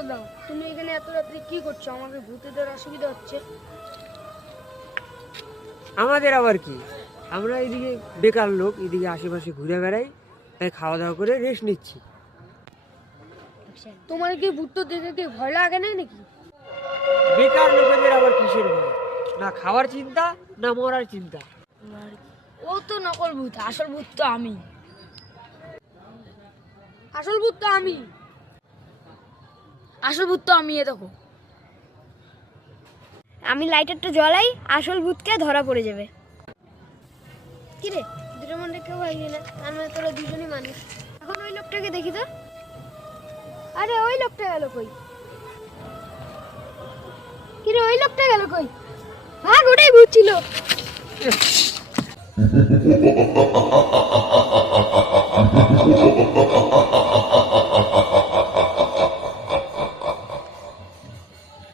দাদা, তুমি এখানে এত রাত্রে কি করছো? আমাকে ভূতেদের অসুবিধা হচ্ছে। আমাদের আবার কি, আমরা এদিকে বেকার লোক, এদিকে আশেপাশে ঘুরে বেড়াই, তাই খাওয়া দাওয়া করে রেস্ট নিচ্ছি। তোমার কি ভূত দেখে কি ভয় লাগে না নাকি? বেকার লোকেদের আবার কিসের ভয়? না খাওয়ার চিন্তা, না মরার চিন্তা। ও তো নকল ভূত, আসল ভূত তো আমি। আসল ভূত তো আমি। আসল ভূত তো আমি। এ দেখো, আমি লাইটারটা জ্বলাই, আসল ভূতকে ধরা পড়ে যাবে। কি রে, দুটোর মধ্যে কেউ আসবে না, তার মানে তোরা দুজনই মানুষ। এখন ওই লোকটাকে দেখি তো। আরে ওই লোকটা গেল কই? কি রে, ওই লোকটা গেল কই? হ্যাঁ, ওটাই ভূত ছিল।